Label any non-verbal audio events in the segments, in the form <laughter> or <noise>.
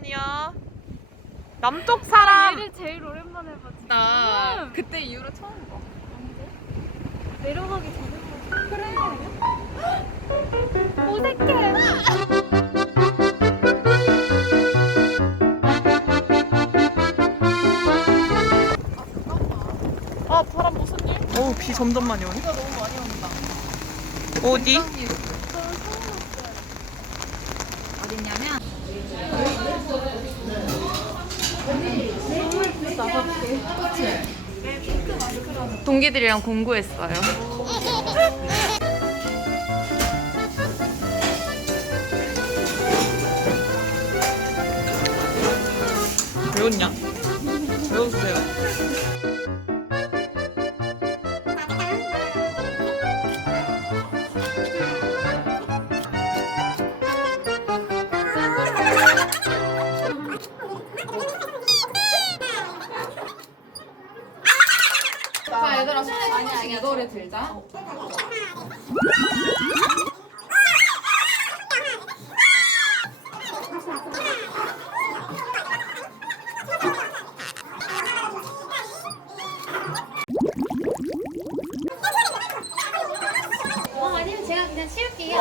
오랜만이야. 남쪽 사람. 얘를 제일 오랜만에 봤지. 나 음. 그때 이후로 처음 봐. 내려가기 전에 봤어. 그래. <gasps> 어색해. 아 바람 무슨 일? 어우 비 점점 많이 오네. 비가 너무 많이 온다. 어디? 어딨냐면 동기들이랑 공부했어요. 왜 웃으세요? 자 얘들아 손에 아니야 이거를 들자. 어, 아니면 제가 그냥 치울게요.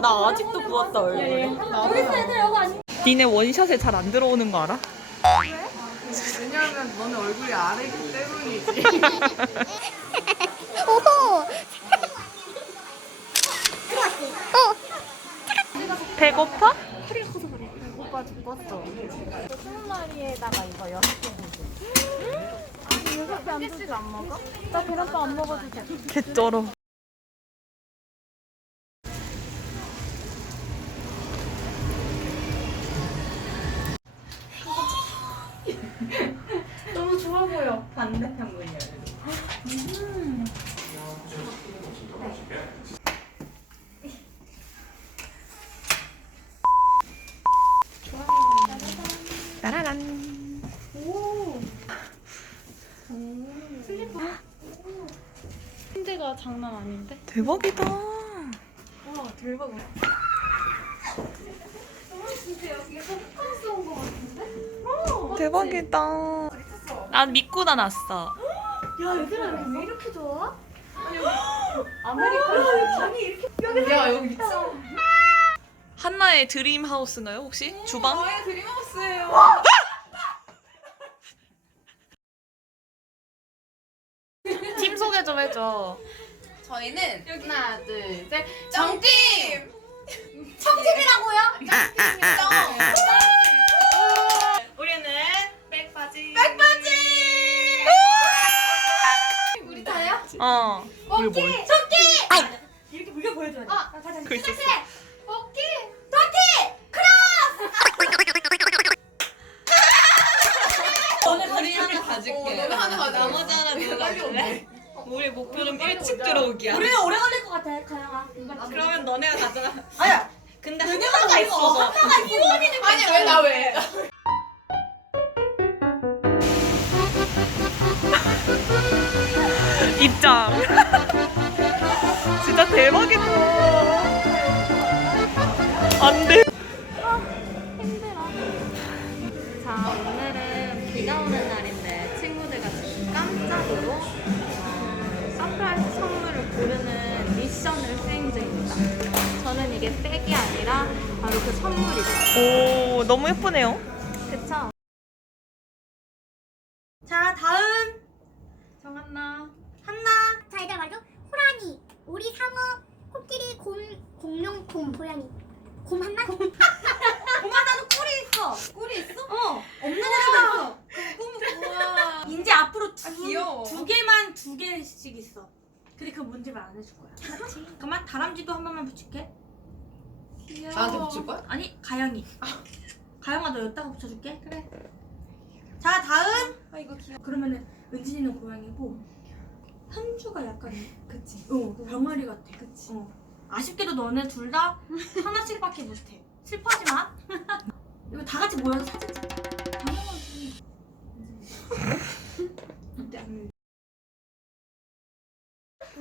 나 아직도 부었다 얼굴이. 우리 애들 여기 아니 니네 원샷에 잘 안 들어오는 거 알아? 왜냐면 너네 얼굴 이 아래기 때문이지. <laughs> 배고파? 오빠 죽었어. 스무 마리에다가 이거 여섯 개 여섯 개안 주지 안 먹어? 나 계란빵 안 먹어도 돼. 개쩔어. 너무 좋아 보여. 반대편 문이야. 따라란. 침대가 장난 아닌데? 대박이다. 와 대박. 대박이다. 난 믿고 다녔어. 야 얘들아 여기 왜 이렇게 좋아? <gasps> 아메리카노 방이 이렇게 야 여기 미쳐. 한나의 드림 하우스인가요 혹시? 주방? 저의 드림 하우스예요. <laughs> 팀 소개 좀 해줘. 저희는 하나 둘 셋. 정팀. <laughs> 청팀이라고요? 우리는 백바지. 백바지. 우리 다요? 어. 우리 뭘? 토끼. 이렇게 물려 보여줘야 돼. 아, 그 있었어. 토끼. 토끼. 우리 하나 가질게. 너가 하나 가져. 나머지 하나 누가 가질래? 우리 목표는 일찍 들어오기야. 우리는 오래 걸릴 것 같아, 가영아. 그러면 너네가 가져가. 아니야. 근데 하나가 있어서. 아니 왜 나 왜? <laughs> 입장. <laughs> 진짜 대박이다. 안 돼. 이게 백이 아니라 바로 그 선물이죠. 오, 너무 예쁘네요. 그쵸? 자, 다음. 정한나. 한나. 자, 얘들아 말이죠. 호랑이, 오리, 상어, 코끼리, 곰, 공룡, 곰, 고양이. 곰 하나? 곰. <laughs> 고마다는 꿀이 있어. 꿀이 있어? 어. 없는 애도 있어. 우와. 이제 앞으로 두, 아, 귀여워. 두 개만 두 개씩 있어. 근데 그거 뭔지 말 안 해줄 거야. 잠깐만 다람쥐도 한 번만 붙일게. 나한테 붙일 거야? 아니 가영이. 가영아 너 여기다가 붙여줄게. 그래. 자 다음. 아 이거 귀여워. 그러면은 은진이는 고양이고 현주가 약간 그치. 어 병아리 같아. 그치. 어. 아쉽게도 너네 둘 다 <laughs> 하나씩밖에 못해. 슬퍼하지 마. <laughs> 이거 다 같이 모여서 사진 찍자. 당연하지. 어때?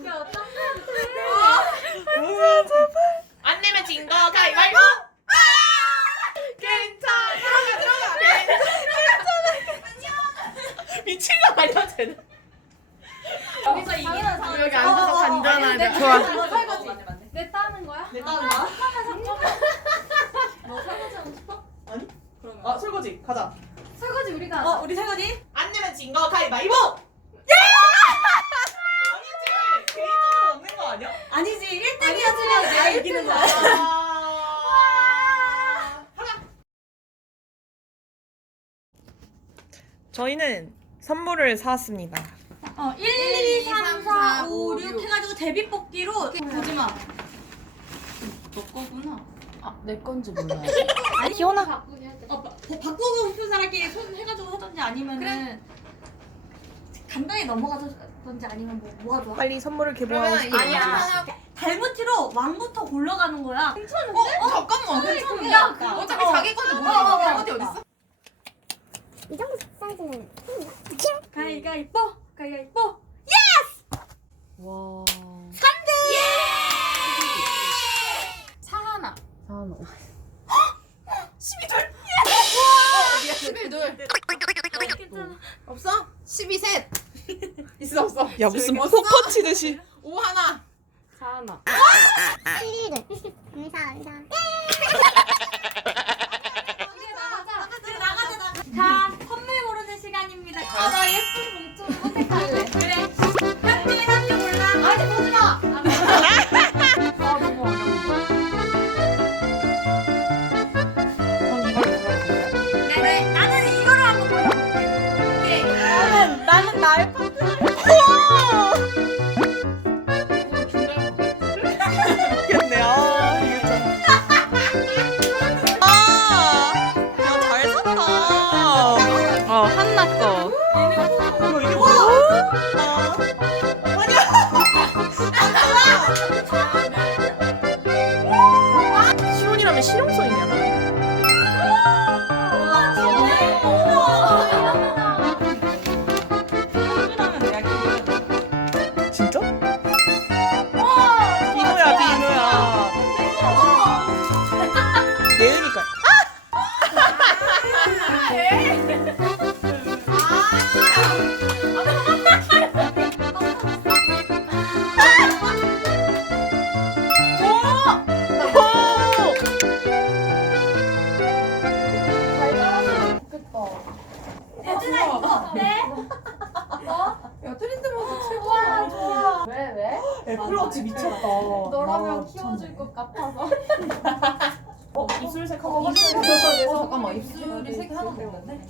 야 어떤 안 내면 진 거 가위바위보. 좋아. 내 따는 거야? 내 딸은 나? 너 설거지 하고 싶어? 아니? 그러면 아 설거지 가자. 설거지 우리가 하자. 어 우리 설거지? 안 내면 진 거 가위바위보. 예! 아니지 개인적으로 없는 거 아니야? 아니지 1등이었으면 내가 이기는 거야. <laughs> 아. 저희는 선물을 사왔습니다. 어, 1, 2, 3, 4, 5, 6 해가지고 제비뽑기로 보지 마. 너 거구나. 아 내 건지 몰라. <laughs> 아니 기원아. 어, 바, 바꾸고 싶은 사람끼리 손 해가지고 하던지 아니면은 간단히 넘어가던지 아니면 뭐 뭐가 좋아? 빨리 선물을 개봉하고. 이게 아니야. 달무티로 왕부터 골라가는 거야. 괜찮은데? 어 잠깐만. 괜찮은데? 야, 그거 어차피 어. 자기 건지 어, 어, 모르겠어. 어, 어디 어. 어딨어? 이 정도 사이즈는 가위가위뽀, 가위가위뽀. 와. 사하나. 사나. 12둘. 11둘. 괜찮아. 없어? 12셋. 있어 없어. 야 무슨? 포커 치듯이. 5 하나. 사하나. 1위를 감사합니다 실용성 있냐? 애플워치 미쳤다. 너라면 키워줄 것 같아서. <laughs> 어 입술색 어, 한번 잠깐만 입술이 색이 하나도 없는데?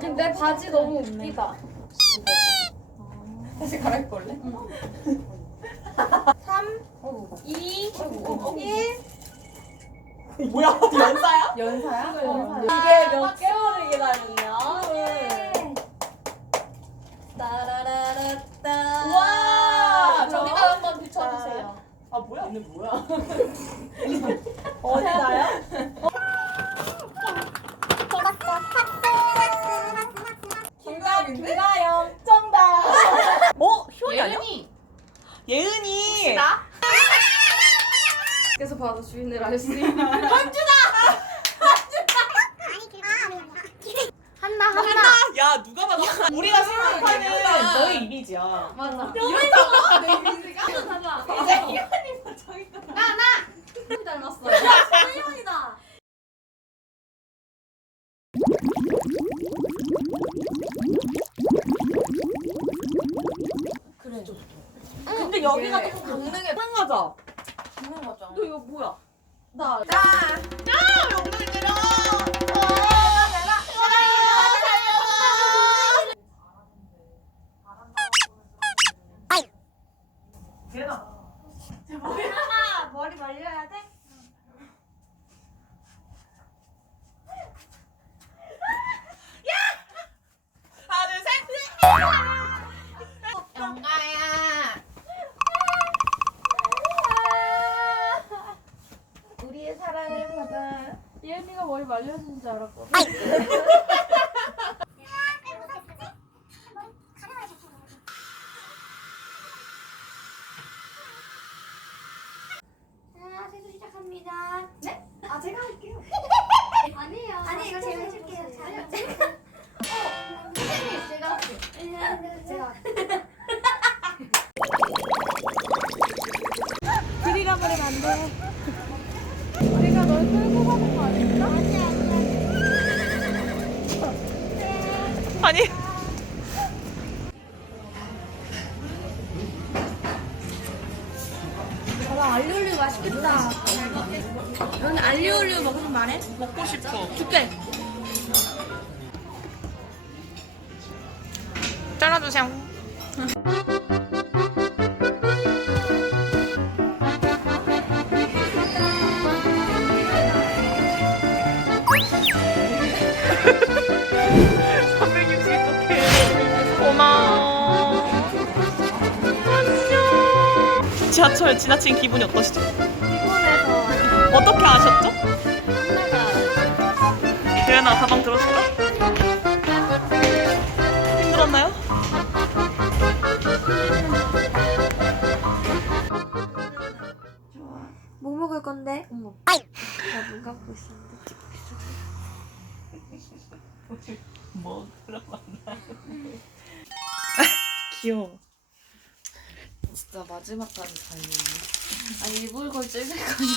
근데 바지 너무 웃기다. 다시 갈아입고 올래? 3, 2, 1. 뭐야 <laughs> 연사야? 연사야? 이게 몇 개월을 기다렸냐? 따라라라따. 와 저기다 한번 비춰주세요. 아 뭐야? 얘는 뭐야? <laughs> 어디다요? 김가영인데? 김가영 정답. 어 아니야? 예은이. 예은이. 그래서 바로 주인을 알 수 있는. 아니 그 아, 한나 한나 야 누가 봐도 한나. 우리가 생각하는. 너의 이미지야. 맞아. 이렇다고? 내. 이제 희연이 저기 또. 너무 닮았어요. 수현이다. 그래. 근데 여기가 이게 조금 강릉에. 붙는 거죠. 너 이거 뭐야? 나 자. 용돈을 때려. 말려준 줄 알았거든. <laughs> 자 세수 시작합니다 네? 아 제가 할게요. 아니에요 아니 이거 제가 해줄게요 아니요. 어 선생님 제가 할게요 제가 끌고 가는 거 아닌가? 아니 와 알리올리오 맛있겠다. 너는 알리올리오 먹으면 말해? 먹고 싶어. 줄게. 잘라주세요. 지하철 지나친 기분이 어떠시죠? 일본에서 어떻게 아셨죠? 예은아 가방 들어줄까? 힘들었나요? 뭐 먹을 건데? 어머. 나눈 감고 있었는데. <laughs> 뭐 그런 만나 <laughs> 귀여워 진짜 마지막까지 잘 먹네. 아니 입을 걸 찍을 거니.